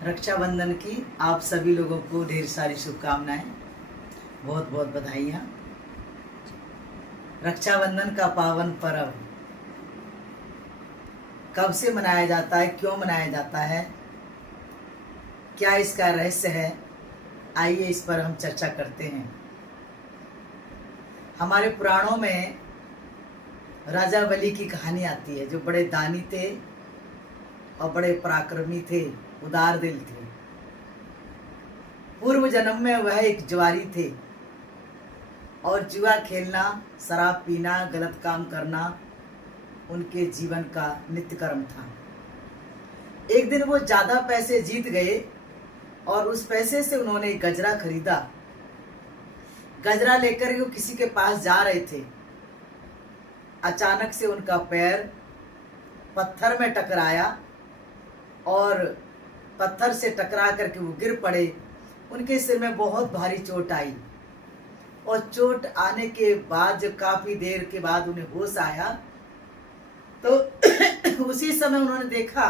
रक्षाबंधन की आप सभी लोगों को ढेर सारी शुभकामनाएं, बहुत बहुत बधाइयाँ। रक्षाबंधन का पावन पर्व कब से मनाया जाता है, क्यों मनाया जाता है, क्या इसका रहस्य है, आइए इस पर हम चर्चा करते हैं। हमारे पुराणों में राजा बलि की कहानी आती है, जो बड़े दानी थे और बड़े पराक्रमी थे, उदार दिल थे। पूर्व जन्म में वह एक जुआरी थे और जुआ खेलना, शराब पीना, गलत काम करना उनके जीवन का नित्य कर्म था। एक दिन वो ज़्यादा पैसे जीत गए और उस पैसे से उन्होंने गजरा खरीदा। गजरा लेकर वो किसी के पास जा रहे थे। अचानक से उनका पैर पत्थर में टकराया और पत्थर से टकरा करके वो गिर पड़े। उनके सिर में बहुत भारी चोट आई और चोट आने के बाद जब काफ़ी देर के बाद उन्हें होश आया तो उसी समय उन्होंने देखा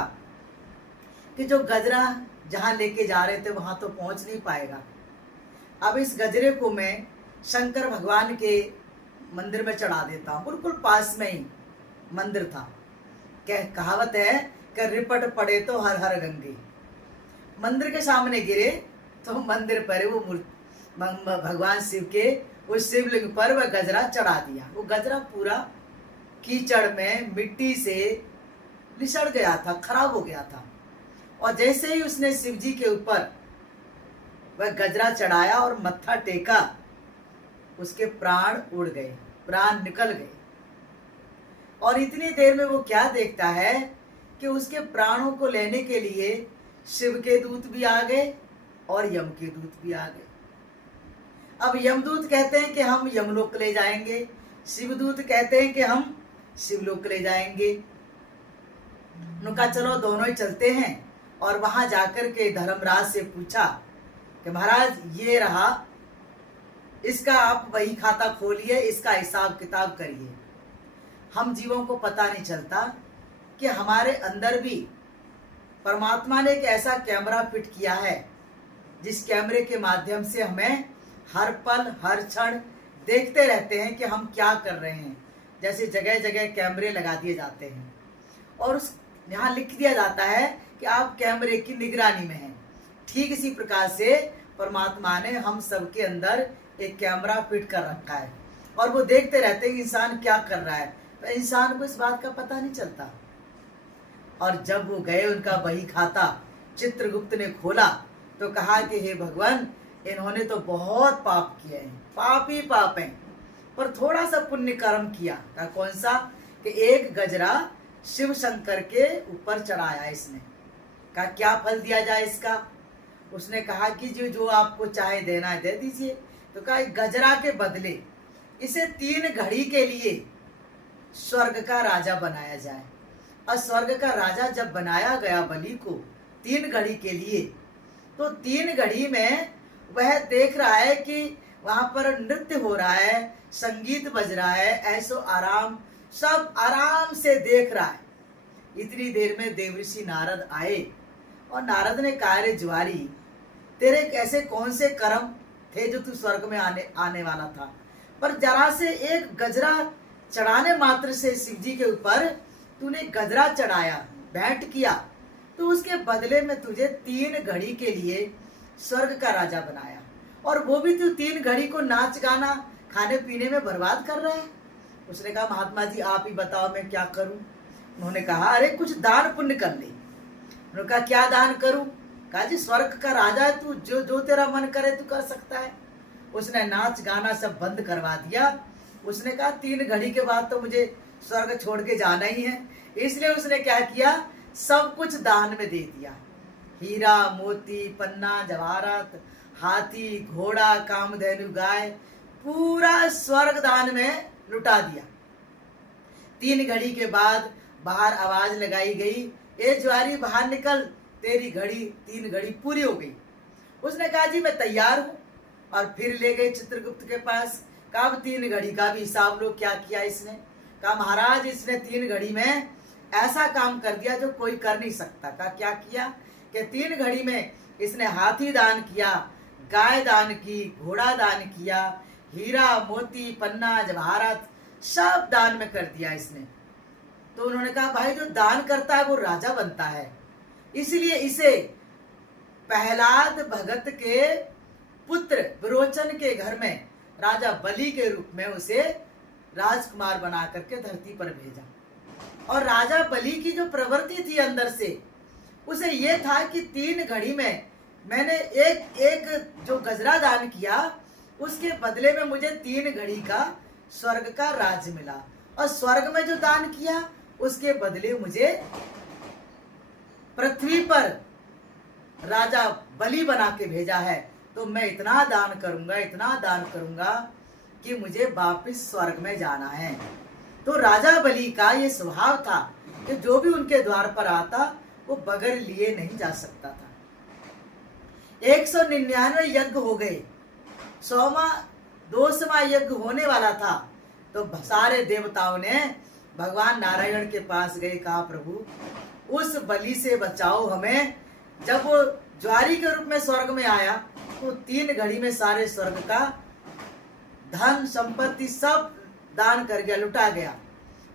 कि जो गजरा जहाँ लेके जा रहे थे वहाँ तो पहुँच नहीं पाएगा। अब इस गजरे को मैं शंकर भगवान के मंदिर में चढ़ा देता हूँ। बिल्कुल पास में ही मंदिर था। कहावत है कि रिपट पड़े तो हर हर गंगे। मंदिर के सामने गिरे तो मंदिर पर वो भगवान शिव के उस शिवलिंग पर वह गजरा चढ़ा दिया। वो गजरा पूरा कीचड़ में मिट्टी से लिसड़ गया था, खराब हो गया था। और जैसे ही उसने शिव जी के ऊपर वह गजरा चढ़ाया और मत्था टेका, उसके प्राण उड़ गए, प्राण निकल गए। और इतनी देर में वो क्या देखता है कि उसके प्राणों को लेने के लिए शिव के दूत भी आ गए और यम के दूत भी आ गए। अब यमदूत कहते हैं कि हम यमलोक ले जाएंगे, शिवदूत कहते हैं कि हम शिवलोक ले जाएंगे। उनका चलो दोनों ही चलते हैं। और वहां जाकर के धर्मराज से पूछा कि महाराज ये रहा, इसका आप वही खाता खोलिए, इसका हिसाब किताब करिए। हम जीवों को पता नहीं चलता कि हमारे अंदर भी परमात्मा ने एक ऐसा कैमरा फिट किया है जिस कैमरे के माध्यम से हमें हर पल हर क्षण देखते रहते हैं कि हम क्या कर रहे हैं। जैसे जगह जगह कैमरे लगा दिए जाते हैं और उस यहाँ लिख दिया जाता है कि आप कैमरे की निगरानी में हैं। ठीक इसी प्रकार से परमात्मा ने हम सबके अंदर एक कैमरा फिट कर रखा है और वो देखते रहते हैं कि इंसान क्या कर रहा है। तो इंसान को इस बात का पता नहीं चलता। और जब वो गए, उनका बही खाता चित्रगुप्त ने खोला तो कहा कि हे भगवान, इन्होंने तो बहुत पाप किए हैं, पाप ही पाप हैं, पर थोड़ा सा पुण्य कर्म किया। कहा कौन सा? कि एक गजरा शिव शंकर के ऊपर चढ़ाया इसने। कहा क्या फल दिया जाए इसका? उसने कहा कि जो जो आपको चाहे देना है दे दीजिए। तो कहा गजरा के बदले इसे 3 घड़ी के लिए स्वर्ग का राजा बनाया जाए। और स्वर्ग का राजा जब बनाया गया बलि को 3 घड़ी के लिए, तो 3 घड़ी में वह देख रहा है कि वहां पर नृत्य हो रहा है, संगीत बज रहा है, ऐसो आराम, सब आराम से देख रहा है। इतनी देर में देवऋषि नारद आए और नारद ने कहा, रे जुआरी, तेरे ऐसे कौन से कर्म थे जो तू स्वर्ग में आने वाला था, पर जरा से एक गजरा चढ़ाने मात्र से शिव जी के ऊपर तूने गजरा चढ़ाया, भेंट किया, तो उसके बदले में तुझे 3 घड़ी के लिए स्वर्ग का राजा बनाया। और वो भी तू 3 घड़ी को नाच गाना खाने पीने में बर्बाद कर रहा है। उसने कहा महात्मा जी आप ही बताओ मैं क्या करूं। उन्होंने कहा अरे कुछ दान पुण्य कर ले। उन्होंने कहा क्या दान करूं? कहा जी स्वर्ग का राजा है तू, जो जो तेरा मन करे तू कर सकता है। उसने नाच गाना सब बंद करवा दिया। उसने कहा 3 घड़ी के बाद तो मुझे स्वर्ग छोड़ के जाना ही है। इसलिए उसने क्या किया, सब कुछ दान में दे दिया। हीरा मोती पन्ना जवाहरात, हाथी घोड़ा कामधेनु गाय, पूरा स्वर्ग दान में लुटा दिया। 3 घड़ी के बाद बाहर आवाज लगाई गई, ए जुआरी बाहर निकल, तेरी घड़ी 3 घड़ी पूरी हो गई। उसने कहा जी मैं तैयार हूँ। और फिर ले गए चित्रगुप्त के पास। कहा 3 घड़ी का भी हिसाब लो क्या किया इसने। कहा महाराज इसने 3 घड़ी में ऐसा काम कर दिया जो कोई कर नहीं सकता। का क्या किया कि 3 घड़ी में इसने हाथी दान किया, गाय दान की, घोड़ा दान किया, हीरा मोती पन्ना जवाहरात सब दान में कर दिया इसने। तो उन्होंने कहा भाई जो दान करता है वो राजा बनता है, इसलिए इसे प्रहलाद भगत के पुत्र विरोचन के घर में राजा बलि के रूप में उसे राजकुमार बना करके धरती पर भेजा। और राजा बलि की जो प्रवृत्ति थी अंदर से, उसे ये था कि 3 घड़ी में मैंने एक एक जो गजरा दान किया उसके बदले में मुझे 3 घड़ी का स्वर्ग का राज मिला, और स्वर्ग में जो दान किया उसके बदले मुझे पृथ्वी पर राजा बलि बना के भेजा है। तो मैं इतना दान करूंगा, इतना दान करूंगा कि मुझे वापिस स्वर्ग में जाना है। तो राजा बलि का ये स्वभाव था कि जो भी उनके द्वार पर आता वो बगैर लिए नहीं जा सकता था। 199 यज्ञ हो गए, 100वां 200वां यज्ञ होने वाला था। तो सारे देवताओं ने भगवान नारायण के पास गए, कहा प्रभु उस बलि से बचाओ हमें। जब वो ज्वारी के रूप में स्वर्ग में आया तो 3 घड़ी में सारे स्वर्ग का धन संपत्ति सब दान कर गया, लुटा गया,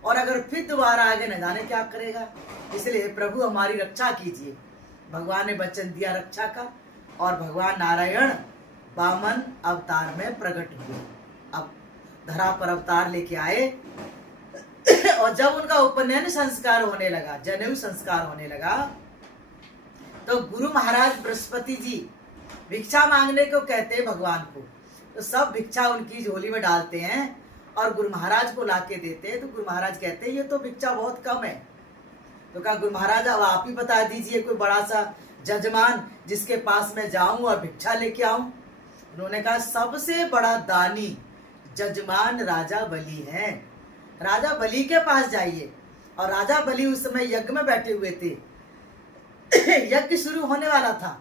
और अगर फिर दोबारा आगे न जाने क्या करेगा। इसलिए प्रभु हमारी रक्षा कीजिए। भगवान ने वचन दिया रक्षा का, और भगवान नारायण वामन अवतार में प्रकट हुए। अब धरा पर अवतार लेके आए, और जब उनका उपनयन संस्कार होने लगा, जनेऊ संस्कार होने लगा, तो गुरु महाराज बृहस्पति जी भिक्षा मांगने को कहते हैं भगवान को। तो सब भिक्षा उनकी झोली में डालते हैं और गुरु महाराज को लाके देते हैं। तो गुरु महाराज कहते हैं ये तो भिक्षा बहुत कम है। तो कहा गुरु महाराज अब आप ही बता दीजिए कोई बड़ा सा जजमान जिसके पास मैं जाऊं और भिक्षा लेके आऊं। उन्होंने कहा सबसे बड़ा दानी जजमान राजा बलि है, राजा बलि के पास जाइए। और राजा बलि उस समय यज्ञ में बैठे हुए थे, यज्ञ शुरू होने वाला था।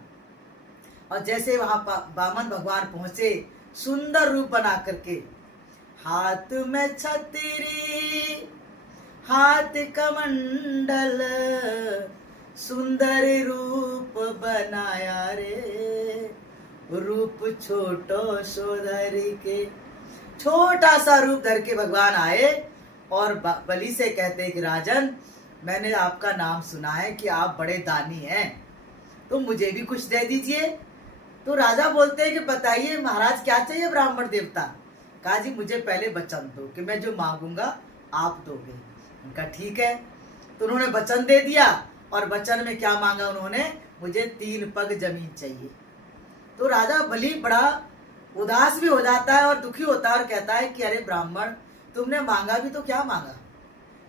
और जैसे वहां वामन भगवान पहुंचे सुंदर रूप बना करके, हाथ में छतरी हाथ कमंडल सुंदर रूप बनाया रे, रूप छोटो सोधर के। छोटा सा रूप धर के भगवान आए और बलि से कहते कि राजन मैंने आपका नाम सुना है कि आप बड़े दानी हैं, तो मुझे भी कुछ दे दीजिए। तो राजा बोलते हैं कि बताइए महाराज क्या चाहिए ब्राह्मण देवता। कहा जी मुझे पहले वचन दो कि मैं जो मांगूंगा आप दोगे। उनका ठीक है। तो उन्होंने वचन दे दिया, और वचन में क्या मांगा उन्होंने, मुझे 3 पग जमीन चाहिए। तो राजा बलि बड़ा उदास भी हो जाता है और दुखी होता है और कहता है कि अरे ब्राह्मण तुमने मांगा भी तो क्या मांगा,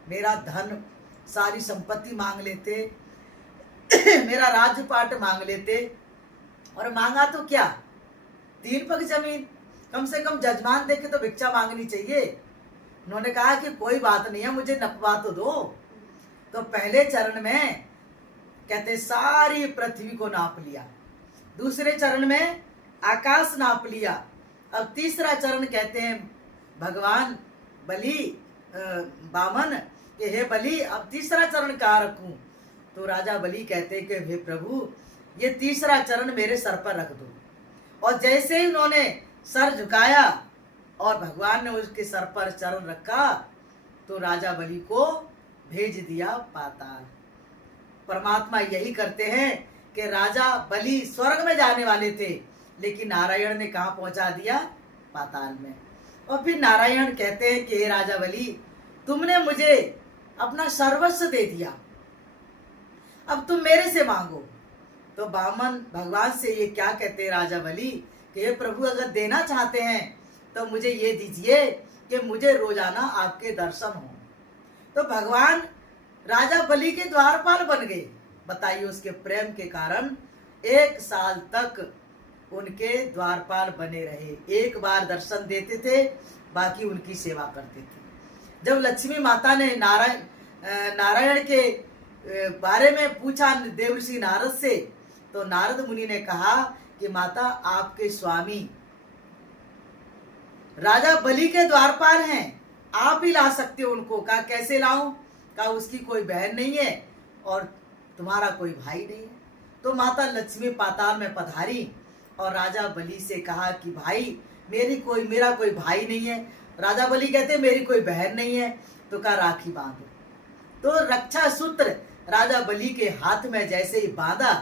मेरा धन सारी संपत्ति मांग लेते, मेरा राज्यपाट मांग लेते, और मांगा तो क्या 3 पग जमीन। कम से कम जजमान देके तो भिक्षा मांगनी चाहिए। उन्होंने कहा कि कोई बात नहीं है, मुझे नपवा तो दो। तो पहले चरण में कहते सारी पृथ्वी को नाप लिया, दूसरे चरण में आकाश नाप लिया, अब तीसरा चरण कहते हैं भगवान बलि वामन कि हे बलि अब तीसरा चरण कहाँ रखूं। तो राजा बलि कहते कि हे प्रभु ये तीसरा चरण मेरे सर पर रख दो। और जैसे ही उन्होंने सर झुकाया और भगवान ने उसके सर पर चरण रखा तो राजा बलि को भेज दिया पाताल। परमात्मा यही करते हैं कि राजा बलि स्वर्ग में जाने वाले थे, लेकिन नारायण ने कहाँ पहुंचा दिया, पाताल में। और फिर नारायण कहते हैं कि हे राजा बलि तुमने मुझे अपना सर्वस्व दे दिया, अब तुम मेरे से मांगो। तो वामन भगवान से ये क्या कहते हैं राजा बलि कि हे प्रभु अगर देना चाहते हैं तो मुझे ये दीजिए कि मुझे रोजाना आपके दर्शन हो। तो भगवान राजा बलि के द्वारपाल बन गए। बताइए उसके प्रेम के कारण 1 साल तक उनके द्वारपाल बने रहे। एक बार दर्शन देते थे, बाकी उनकी सेवा करते थे। जब लक्ष्मी माता ने नारायण के बारे में पूछा देवर्षि नारद से, तो नारद मुनि ने कहा कि माता आपके स्वामी राजा बलि के द्वारपाल हैं, आप ही ला सकते हो उनको। कहा कैसे लाऊं। कहा उसकी कोई बहन नहीं है और तुम्हारा कोई भाई नहीं है। तो माता लक्ष्मी पाताल में पधारी और राजा बलि से कहा कि भाई मेरा कोई भाई नहीं है। राजा बलि कहते मेरी कोई बहन नहीं है। तो कहा राखी बांधो। तो रक्षा सूत्र राजा बलि के हाथ में जैसे ही बांधा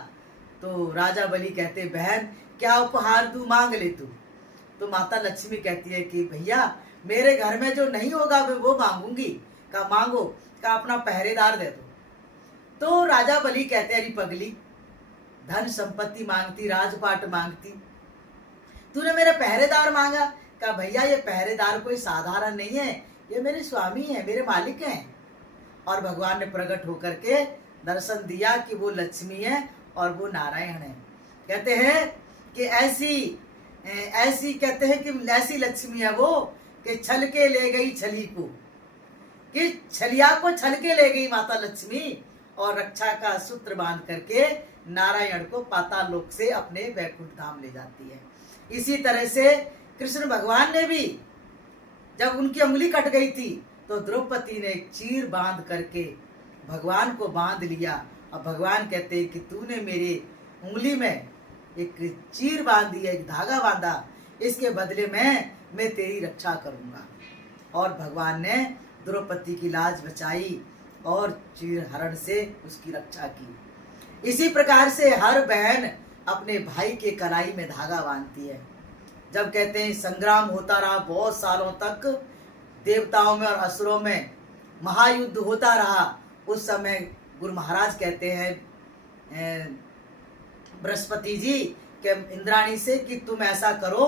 तो राजा बलि कहते बहन क्या उपहार दूं, मांग ले तू। तो माता लक्ष्मी कहती है कि भैया मेरे घर में जो नहीं होगा मैं वो मांगूंगी। कहा मांगो। कहा अपना पहरेदार दे दो। तो राजा बलि कहते अरे पगली, धन संपत्ति मांगती, राजपाट मांगती, तूने मेरे पहरेदार मांगा। कहा भैया ये पहरेदार कोई साधारण नहीं है, ये मेरे स्वामी है, मेरे मालिक हैं। और भगवान ने प्रकट होकर के दर्शन दिया कि वो लक्ष्मी है और वो नारायण है। कहते हैं कि ऐसी कहते हैं कि ऐसी लक्ष्मी है वो कि छल के ले गई छली को, कि छलिया को छल के ले गई माता लक्ष्मी और रक्षा का सूत्र बांध करके नारायण को पाताल लोक से अपने वैकुंठ धाम ले जाती है। इसी तरह से कृष्ण भगवान ने भी जब उनकी उंगली कट गई थी तो द्रौपदी ने एक चीर बांध करके भगवान को बांध लिया। अब भगवान कहते हैं कि तूने मेरे उंगली में एक चीर बांधी है, एक धागा बांधा, इसके बदले में मैं तेरी रक्षा करूंगा। और भगवान ने द्रौपदी की लाज बचाई और चीर हरण से उसकी रक्षा की। इसी प्रकार से हर बहन अपने भाई के कलाई में धागा बांधती है। जब कहते हैं संग्राम होता रहा बहुत सालों तक, देवताओं में और असुरों में महायुद्ध होता रहा, उस समय गुरु महाराज कहते हैं बृहस्पति जी के इंद्राणी से कि तुम ऐसा करो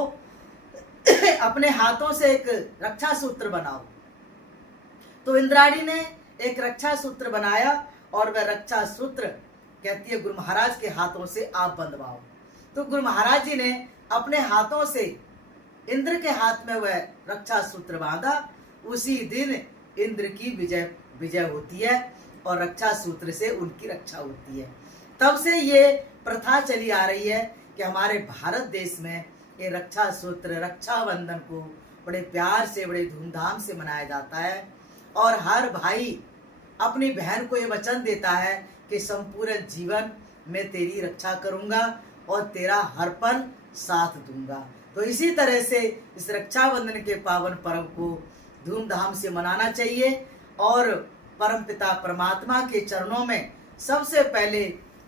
अपने हाथों से एक रक्षा सूत्र बनाओ। तो इंद्राणी ने एक रक्षा सूत्र बनाया और वह रक्षा सूत्र कहती है गुरु महाराज के हाथों से आप बंधवाओ। तो गुरु महाराज जी ने अपने हाथों से इंद्र के हाथ में वह रक्षा सूत्र बांधा। उसी दिन इंद्र की विजय होती है और रक्षा सूत्र से उनकी रक्षा होती है। तब से ये प्रथा चली आ रही है कि हमारे भारत देश में ये रक्षा सूत्र, रक्षाबंधन को बड़े प्यार से, बड़े धूमधाम से मनाया जाता है। और हर भाई अपनी बहन को ये वचन देता है कि संपूर्ण जीवन मैं तेरी रक्षा करूंगा और तेरा हर पल साथ दूंगा। तो इसी तरह से इस रक्षाबंधन के पावन पर्व को धूमधाम से मनाना चाहिए और परमपिता परमात्मा के चरणों में सबसे पहले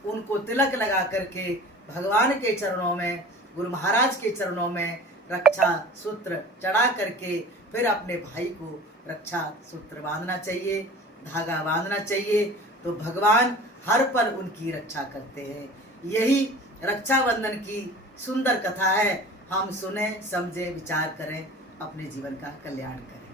उनको तिलक लगा करके भगवान के चरणों में, गुरु महाराज के चरणों में रक्षा सूत्र चढ़ा करके फिर अपने भाई को रक्षा सूत्र बांधना चाहिए, धागा बांधना चाहिए। तो भगवान हर पल उनकी रक्षा करते हैं। यही रक्षाबंधन की सुंदर कथा है। हम सुने, समझे, विचार करें, अपने जीवन का कल्याण करें।